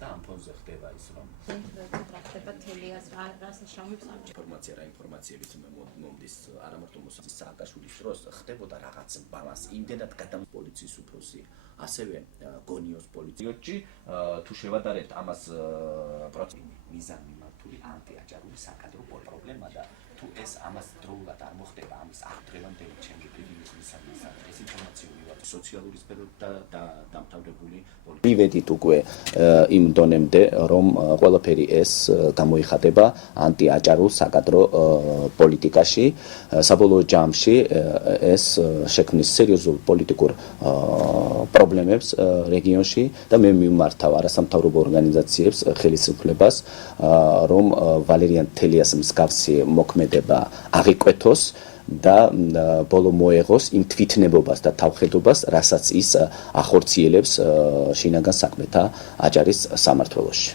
და ამ ფონზე ხდება ის რომ ხდება თელიას რას შამებს ამ ინფორმაციების მომდის არა მარტო მოსაძის სააკაშვილის დროს ხდებოდა რაღაც ბალანს იმდენად გადამ პოლიციის უფროსი ასევე გონიოს პოლიციოჩი თუ შევადარებთ ამას მიზანი მართული ანტიაჭარული საკადრო პრობლემა და თუ ეს ამას დროულად არ მოხდება ამის აღდგენამდელი ჩემი პრინციპის მისაღებად ეს ინფორმაციული სოციალური სფეროთა და დამთავრებული მივედით უკვე იმ დონემდე რომ ყველაფერი ეს გამოიხატება ანტიაჭარულ საკადრო პოლიტიკაში საბოლოო ჯამში ეს შექმნის სერიოზულ პოლიტიკურ პრობლემებს რეგიონში და მე მიმართავ არასამთავრობო ორგანიზაციებს ხელისუფლებას რომ ვალერიან თელიას მსგავსი მოქმედება აღიკვეთოს და ბოლო მოეღოს იმ თვითნებობას და თავხედობას, რასაც ის ახორციელებს შინაგან საქმეთა აჭარის სამმართველოში.